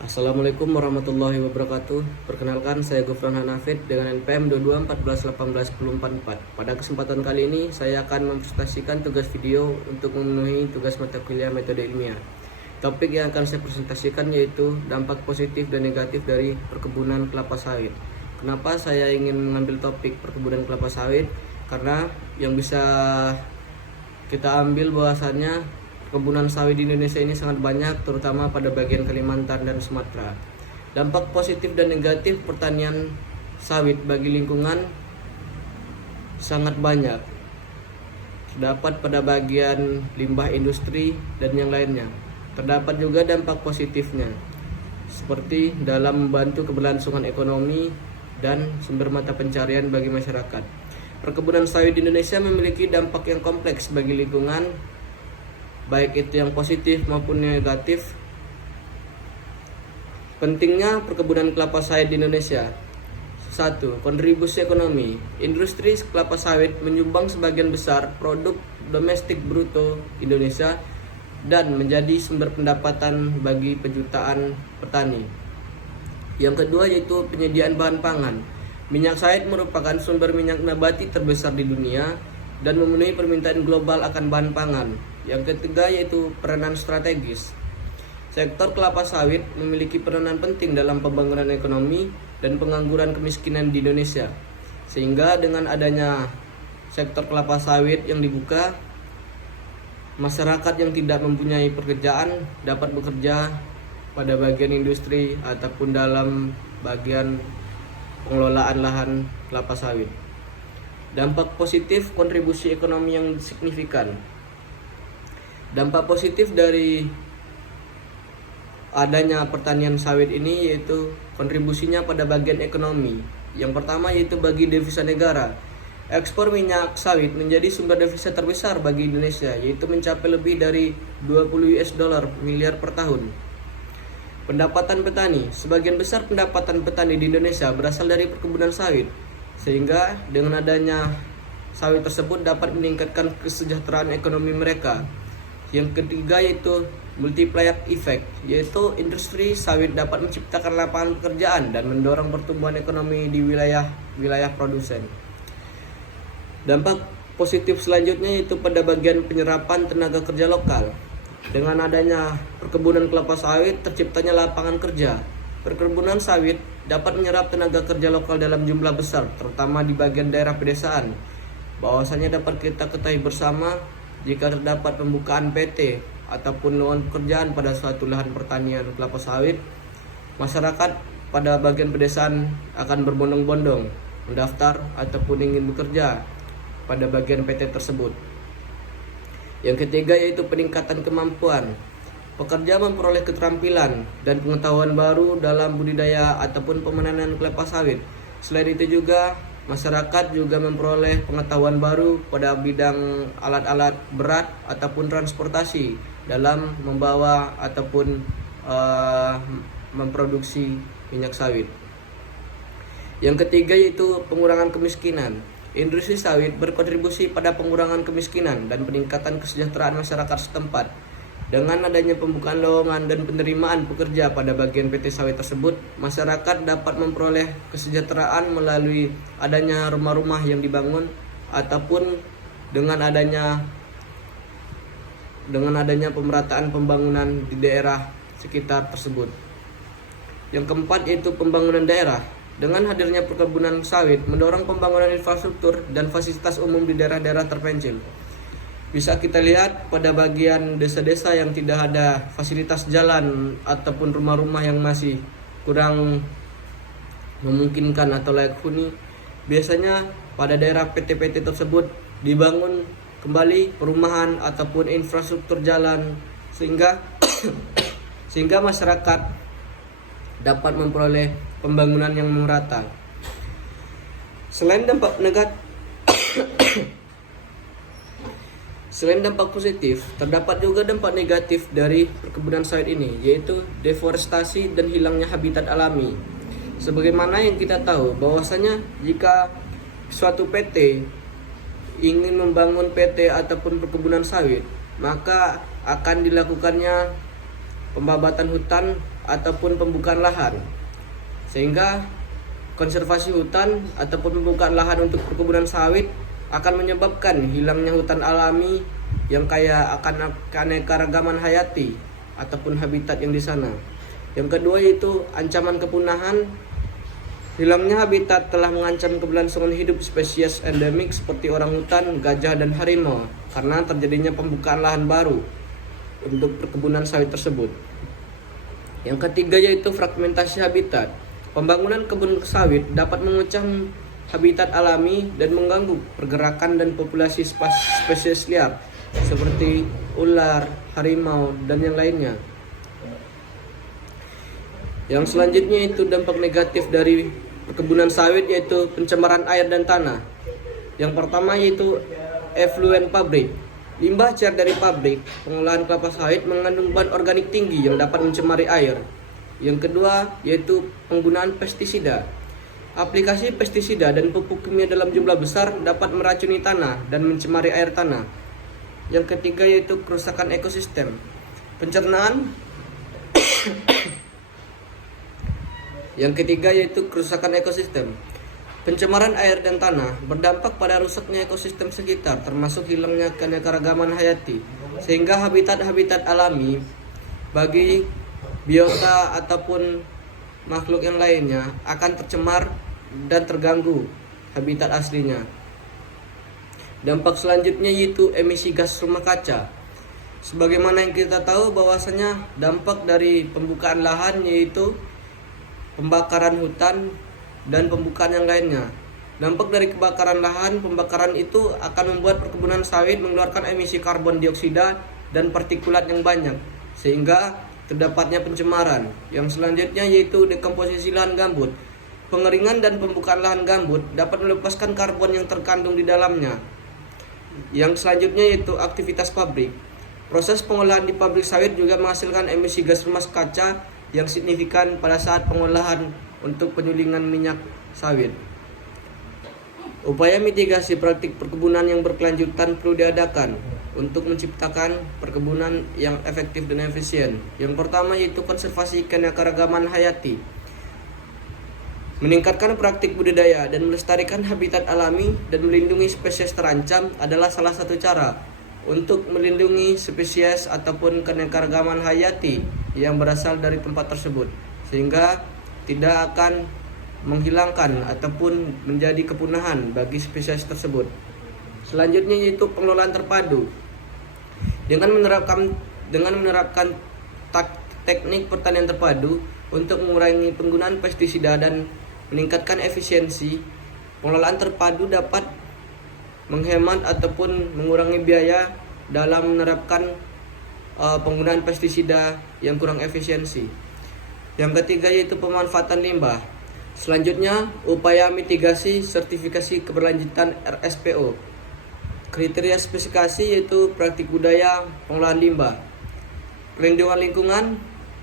Assalamualaikum warahmatullahi wabarakatuh. Perkenalkan, saya Gufron Hanafid dengan NPM 2214181044. Pada kesempatan kali ini saya akan mempresentasikan tugas video untuk memenuhi tugas mata kuliah metode ilmiah. Topik yang akan saya presentasikan yaitu dampak positif dan negatif dari perkebunan kelapa sawit. Kenapa saya ingin mengambil topik perkebunan kelapa sawit? Karena yang bisa kita ambil bahwasannya perkebunan sawit di Indonesia ini sangat banyak, terutama pada bagian Kalimantan dan Sumatera. Dampak positif dan negatif pertanian sawit bagi lingkungan sangat banyak. Terdapat pada bagian limbah industri dan yang lainnya. Terdapat juga dampak positifnya, seperti dalam membantu keberlangsungan ekonomi dan sumber mata pencarian bagi masyarakat. Perkebunan sawit di Indonesia memiliki dampak yang kompleks bagi lingkungan, baik itu yang positif maupun negatif. Pentingnya perkebunan kelapa sawit di Indonesia. 1. Kontribusi ekonomi. Industri kelapa sawit menyumbang sebagian besar produk domestik bruto Indonesia dan menjadi sumber pendapatan bagi pejutaan petani. Yang kedua yaitu penyediaan bahan pangan. Minyak sawit merupakan sumber minyak nabati terbesar di dunia dan memenuhi permintaan global akan bahan pangan. Yang ketiga yaitu peranan strategis. Sektor kelapa sawit memiliki peranan penting dalam pembangunan ekonomi dan pengangguran kemiskinan di Indonesia. Sehingga dengan adanya sektor kelapa sawit yang dibuka, masyarakat yang tidak mempunyai pekerjaan dapat bekerja pada bagian industri ataupun dalam bagian pengelolaan lahan kelapa sawit. Dampak positif kontribusi ekonomi yang signifikan. Dampak positif dari adanya pertanian sawit ini yaitu kontribusinya pada bagian ekonomi. Yang pertama yaitu bagi devisa negara. Ekspor minyak sawit menjadi sumber devisa terbesar bagi Indonesia, yaitu mencapai lebih dari 20 US dollar miliar per tahun. Pendapatan petani. Sebagian besar pendapatan petani di Indonesia berasal dari perkebunan sawit, sehingga dengan adanya sawit tersebut dapat meningkatkan kesejahteraan ekonomi mereka. Yang ketiga yaitu multiplier effect, yaitu industri sawit dapat menciptakan lapangan pekerjaan dan mendorong pertumbuhan ekonomi di wilayah produsen. Dampak positif selanjutnya yaitu pada bagian penyerapan tenaga kerja lokal. Dengan adanya perkebunan kelapa sawit terciptanya lapangan kerja. Perkebunan sawit dapat menyerap tenaga kerja lokal dalam jumlah besar, terutama di bagian daerah pedesaan. Bahwasanya dapat kita ketahui bersama, jika terdapat pembukaan PT ataupun lowongan pekerjaan pada suatu lahan pertanian kelapa sawit, masyarakat pada bagian pedesaan akan berbondong-bondong mendaftar ataupun ingin bekerja pada bagian PT tersebut. Yang ketiga yaitu peningkatan kemampuan. Pekerja memperoleh keterampilan dan pengetahuan baru dalam budidaya ataupun pemanenan kelapa sawit. Selain itu juga masyarakat juga memperoleh pengetahuan baru pada bidang alat-alat berat ataupun transportasi dalam membawa ataupun memproduksi minyak sawit. Yang ketiga yaitu pengurangan kemiskinan. Industri sawit berkontribusi pada pengurangan kemiskinan dan peningkatan kesejahteraan masyarakat setempat. Dengan adanya pembukaan lowongan dan penerimaan pekerja pada bagian PT sawit tersebut, masyarakat dapat memperoleh kesejahteraan melalui adanya rumah-rumah yang dibangun ataupun dengan adanya pemerataan pembangunan di daerah sekitar tersebut. Yang keempat yaitu pembangunan daerah. Dengan hadirnya perkebunan sawit mendorong pembangunan infrastruktur dan fasilitas umum di daerah-daerah terpencil. Bisa kita lihat pada bagian desa-desa yang tidak ada fasilitas jalan ataupun rumah-rumah yang masih kurang memungkinkan atau layak huni. Biasanya pada daerah PT-PT tersebut dibangun kembali perumahan ataupun infrastruktur jalan sehingga masyarakat dapat memperoleh pembangunan yang merata. Selain dampak positif, terdapat juga dampak negatif dari perkebunan sawit ini, yaitu deforestasi dan hilangnya habitat alami. Sebagaimana yang kita tahu bahwasanya jika suatu PT ingin membangun PT ataupun perkebunan sawit, maka akan dilakukannya pembabatan hutan ataupun pembukaan lahan. Sehingga konservasi hutan ataupun pembukaan lahan untuk perkebunan sawit akan menyebabkan hilangnya hutan alami yang kaya akan keanekaragaman hayati ataupun habitat yang di sana. Yang kedua yaitu ancaman kepunahan. Hilangnya habitat telah mengancam keberlangsungan hidup spesies endemik seperti orangutan, gajah, dan harimau karena terjadinya pembukaan lahan baru untuk perkebunan sawit tersebut. Yang ketiga yaitu fragmentasi habitat. Pembangunan kebun sawit dapat menguncang habitat alami dan mengganggu pergerakan dan populasi spesies liar seperti ular, harimau, dan yang lainnya. Yang selanjutnya itu dampak negatif dari perkebunan sawit yaitu pencemaran air dan tanah. Yang pertama yaitu efluen pabrik. Limbah cair dari pabrik pengolahan kelapa sawit mengandung bahan organik tinggi yang dapat mencemari air. Yang kedua yaitu penggunaan pestisida. Aplikasi pestisida dan pupuk kimia dalam jumlah besar dapat meracuni tanah dan mencemari air tanah. Yang ketiga yaitu kerusakan ekosistem. Pencernaan Yang ketiga yaitu kerusakan ekosistem. Pencemaran air dan tanah berdampak pada rusaknya ekosistem sekitar, termasuk hilangnya keanekaragaman hayati, sehingga habitat-habitat alami bagi biota ataupun makhluk yang lainnya akan tercemar dan terganggu habitat aslinya. Dampak selanjutnya yaitu emisi gas rumah kaca. Sebagaimana yang kita tahu bahwasanya dampak dari pembukaan lahan yaitu pembakaran hutan dan pembukaan yang lainnya. Dampak dari kebakaran lahan, pembakaran itu akan membuat perkebunan sawit mengeluarkan emisi karbon dioksida dan partikulat yang banyak, sehingga terdapatnya pencemaran. Yang selanjutnya yaitu dekomposisi lahan gambut. Pengeringan dan pembukaan lahan gambut dapat melepaskan karbon yang terkandung di dalamnya. Yang selanjutnya yaitu aktivitas pabrik. Proses pengolahan di pabrik sawit juga menghasilkan emisi gas rumah kaca yang signifikan pada saat pengolahan untuk penyulingan minyak sawit. Upaya mitigasi praktik perkebunan yang berkelanjutan perlu diadakan untuk menciptakan perkebunan yang efektif dan efisien. Yang pertama yaitu konservasi keanekaragaman hayati. Meningkatkan praktik budidaya dan melestarikan habitat alami dan melindungi spesies terancam adalah salah satu cara untuk melindungi spesies ataupun keanekaragaman hayati yang berasal dari tempat tersebut, sehingga tidak akan menghilangkan ataupun menjadi kepunahan bagi spesies tersebut. Selanjutnya yaitu pengelolaan terpadu. Dengan menerapkan teknik pertanian terpadu untuk mengurangi penggunaan pestisida dan meningkatkan efisiensi, pengelolaan terpadu dapat menghemat ataupun mengurangi biaya dalam menerapkan penggunaan pestisida yang kurang efisiensi. Yang ketiga yaitu pemanfaatan limbah. Selanjutnya, upaya mitigasi sertifikasi keberlanjutan RSPO. Kriteria spesifikasi yaitu praktik budaya pengolahan limbah, perlindungan lingkungan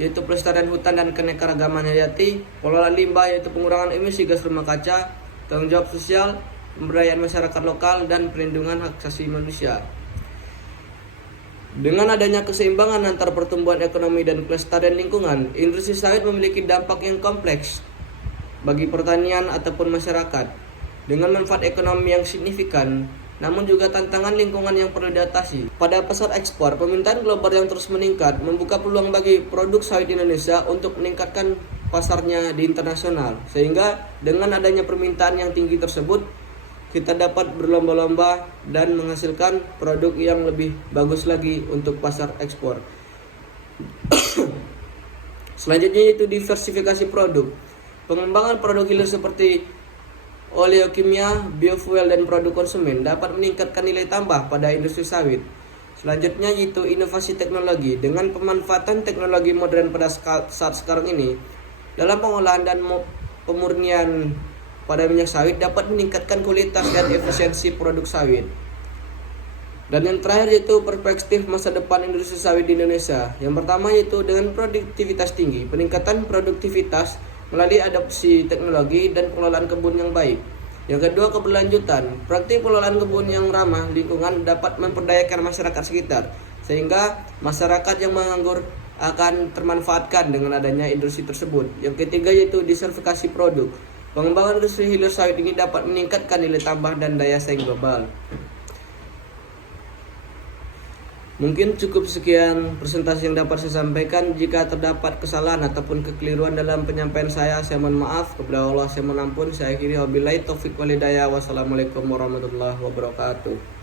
yaitu pelestarian hutan dan keanekaragaman hayati, pengelolaan limbah yaitu pengurangan emisi gas rumah kaca, tanggung jawab sosial, pemberdayaan masyarakat lokal, dan perlindungan hak asasi manusia. Dengan adanya keseimbangan antara pertumbuhan ekonomi dan kelestarian lingkungan, industri sawit memiliki dampak yang kompleks bagi pertanian ataupun masyarakat, dengan manfaat ekonomi yang signifikan, namun juga tantangan lingkungan yang perlu diatasi. Pada pasar ekspor, permintaan global yang terus meningkat membuka peluang bagi produk sawit Indonesia untuk meningkatkan pasarnya di internasional, sehingga dengan adanya permintaan yang tinggi tersebut, kita dapat berlomba-lomba dan menghasilkan produk yang lebih bagus lagi untuk pasar ekspor. Selanjutnya yaitu diversifikasi produk. Pengembangan produk hilir seperti oleokimia, biofuel, dan produk konsumen dapat meningkatkan nilai tambah pada industri sawit. Selanjutnya yaitu inovasi teknologi. Dengan pemanfaatan teknologi modern pada saat sekarang ini, dalam pengolahan dan pemurnian pada minyak sawit dapat meningkatkan kualitas dan efisiensi produk sawit. Dan yang terakhir yaitu perspektif masa depan industri sawit di Indonesia. Yang pertama yaitu dengan produktivitas tinggi, peningkatan produktivitas melalui adopsi teknologi dan pengelolaan kebun yang baik. Yang kedua, keberlanjutan. Praktik pengelolaan kebun yang ramah lingkungan dapat memperdayakan masyarakat sekitar, sehingga masyarakat yang menganggur akan termanfaatkan dengan adanya industri tersebut. Yang ketiga yaitu diversifikasi produk. Pengembangan industri hilir sawit ini dapat meningkatkan nilai tambah dan daya saing global. Mungkin cukup sekian presentasi yang dapat saya sampaikan. Jika terdapat kesalahan ataupun kekeliruan dalam penyampaian saya mohon maaf. Kepada Allah saya mohon ampun. Saya akhiri wabillahi taufik walhidayah. Wassalamualaikum warahmatullahi wabarakatuh.